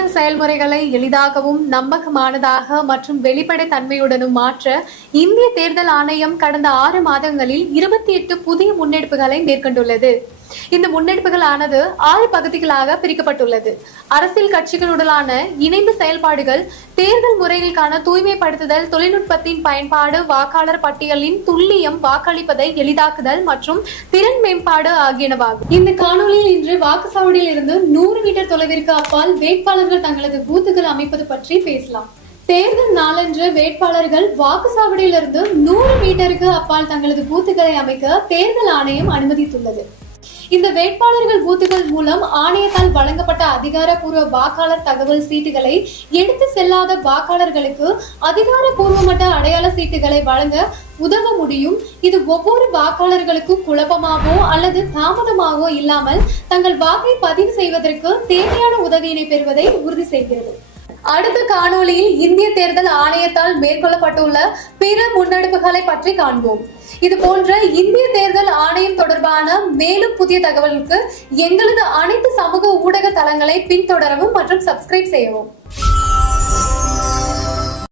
தேர்தல் செயல்முறைகளை எளிதாகவும் நம்பகமானதாக மற்றும் வெளிப்படைத்தன்மையுடனும் மாற்ற இந்திய தேர்தல் ஆணையம் கடந்த 6 மாதங்களில் 28 புதிய முன்னெடுப்புகளை மேற்கொண்டுள்ளது. இந்த முன்னெடுப்புகளானது 6 பகுதிகளாக பிரிக்கப்பட்டுள்ளது. அரசியல் கட்சிகளுடனான இணைந்த செயல்பாடுகள், தேர்தல் முறைகளுக்கான தூய்மைப்படுத்துதல், தொழில்நுட்பத்தின் பயன்பாடு, வாக்காளர் பட்டியலின் துல்லியம், வாக்களிப்பதை எளிதாக்குதல் மற்றும் திறன் மேம்பாடு ஆகியனவாகும். இந்த காணொலியில் இன்று வாக்குச்சாவடியில் இருந்து 100 மீட்டர் தொலைவிற்கு அப்பால் வேட்பாளர்கள் தங்களது பூத்துகள் அமைப்பது பற்றி பேசலாம். தேர்தல் நாளன்று வேட்பாளர்கள் வாக்குச்சாவடியிலிருந்து 100 மீட்டருக்கு அப்பால் தங்களது பூத்துகளை அமைக்க தேர்தல் ஆணையம் அனுமதித்துள்ளது. இந்த வேட்பாளர்கள் பூத்துகள் மூலம் ஆணையத்தால் வழங்கப்பட்ட அதிகாரப்பூர்வ வாக்காளர் தகவல் சீட்டுகளை எடுத்து செல்லாத வாக்காளர்களுக்கு அதிகாரப்பூர்வமற்ற அடையாள சீட்டுகளை வழங்க உதவ முடியும். இது ஒவ்வொரு வாக்காளர்களுக்கும் குழப்பமாகவோ அல்லது தாமதமாகவோ இல்லாமல் தங்கள் வாக்கை பதிவு செய்வதற்கு தேவையான உதவியினை பெறுவதை உறுதி செய்கிறது. அடுத்த காணொலியில் இந்திய தேர்தல் ஆணையத்தால் மேற்கொள்ளப்பட்டுள்ள பிற முன்னெடுப்புகளை பற்றி காண்போம். இது போன்ற இந்திய தேர்தல் ஆணையம் தொடர்பான மேலும் புதிய தகவலுக்கு எங்களது அனைத்து சமூக ஊடக தளங்களை பின்தொடரவும் மற்றும் சப்ஸ்கிரைப் செய்யவும்.